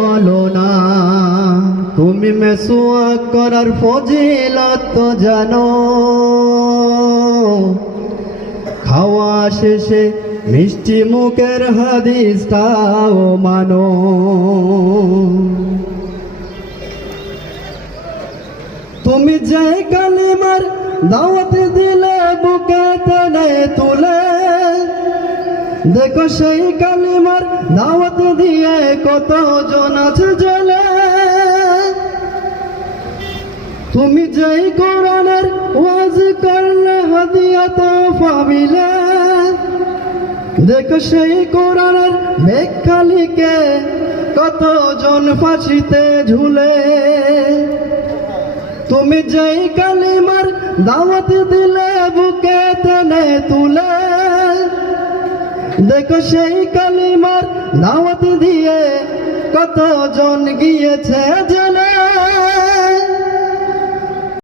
বলো না তুমি মেসওয়াক করার ফজিলত তো জানো, খাওয়া শেষে মিষ্টি মুখের হাদিসটাও মানো। তুমি যে কালিমার দাওয়াত দিলে বুকে টেনে তুলে, দেখো সেই কালিমার দাওয়াত দিয়ে কত জন আছে জ্বলে। তুমি যেই কোরআনের ওয়াজ করলে হাদিয়া তো পাবিলে, দেখো সেই কোরআনের ব্যাখ্যা লিখে কত জন ফাঁসিতে ঝুলে। তুমি যেই কালিমার দাওয়াত দিলে বুকে টেনে তুলে, দেখো সেই কালিমার দাওয়াত দিয়ে কত জন গিয়েছে জেলে।